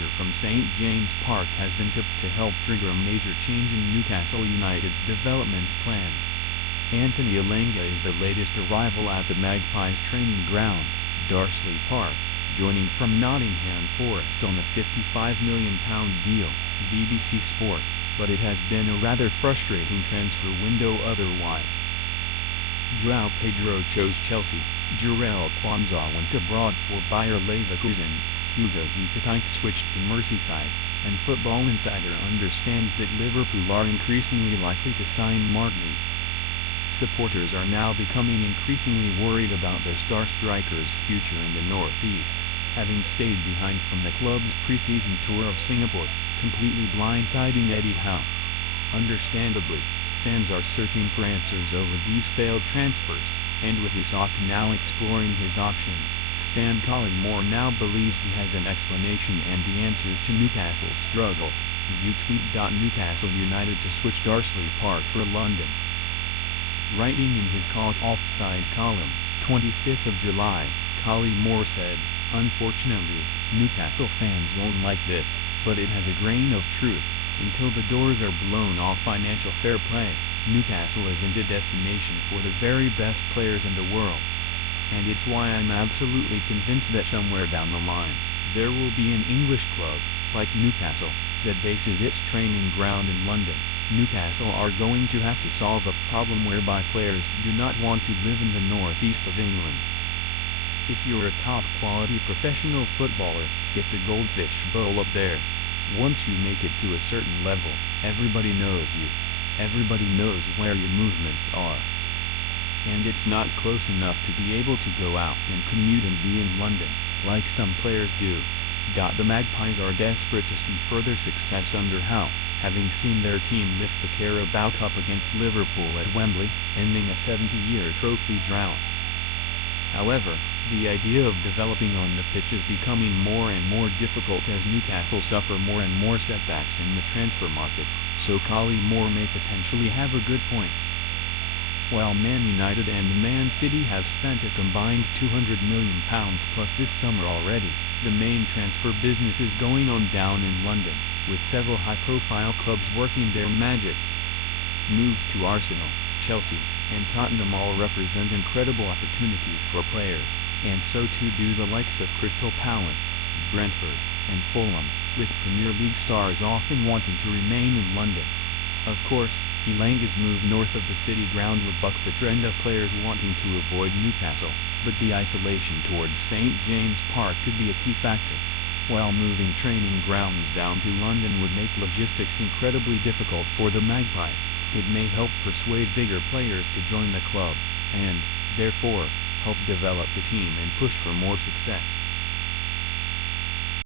departure from St James' Park has been tipped to help trigger a major change in Newcastle United's development plans. Anthony Elanga is the latest arrival at the Magpies training ground, Darsley Park, joining from Nottingham Forest on a £55 million deal, BBC Sport, but it has been a rather frustrating transfer window otherwise. Joao Pedro chose Chelsea, Jarell Quansah went abroad for Bayer Leverkusen, Hugo Ekitike switched to Merseyside, and Football Insider understands that Liverpool are increasingly likely to sign Marc Guehi. Supporters are now becoming increasingly worried about their star striker's future in the Northeast, having stayed behind from the club's pre-season tour of Singapore, completely blindsiding Eddie Howe. Understandably, fans are searching for answers over these failed transfers, and with Isak now exploring his options, Stan Collymore now believes he has an explanation and the answers to Newcastle's struggles. View tweet. Newcastle United to switch Darsley Park for London. Writing in his called offside column, 25th of July, Collymore said, "Unfortunately, Newcastle fans won't like this, but it has a grain of truth. Until the doors are blown off financial fair play, Newcastle isn't a destination for the very best players in the world. And it's why I'm absolutely convinced that somewhere down the line, there will be an English club, like Newcastle, that bases its training ground in London. Newcastle are going to have to solve a problem whereby players do not want to live in the northeast of England. If you're a top-quality professional footballer, it's a goldfish bowl up there. Once you make it to a certain level, everybody knows you. Everybody knows where your movements are. And it's not close enough to be able to go out and commute and be in London, like some players do." The Magpies are desperate to see further success under Howe, having seen their team lift the Carabao Cup against Liverpool at Wembley, ending a 70-year trophy drought. However, the idea of developing on the pitch is becoming more and more difficult as Newcastle suffer more and more setbacks in the transfer market, so Collymore may potentially have a good point. While Man United and Man City have spent a combined £200 million plus this summer already, the main transfer business is going on down in London, with several high-profile clubs working their magic. Moves to Arsenal, Chelsea, and Tottenham all represent incredible opportunities for players, and so too do the likes of Crystal Palace, Brentford, and Fulham, with Premier League stars often wanting to remain in London. Of course, Elanga's move north of the city ground would buck the trend of players wanting to avoid Newcastle, but the isolation towards St James' Park could be a key factor. While moving training grounds down to London would make logistics incredibly difficult for the Magpies, it may help persuade bigger players to join the club, and, therefore, help develop the team and push for more success.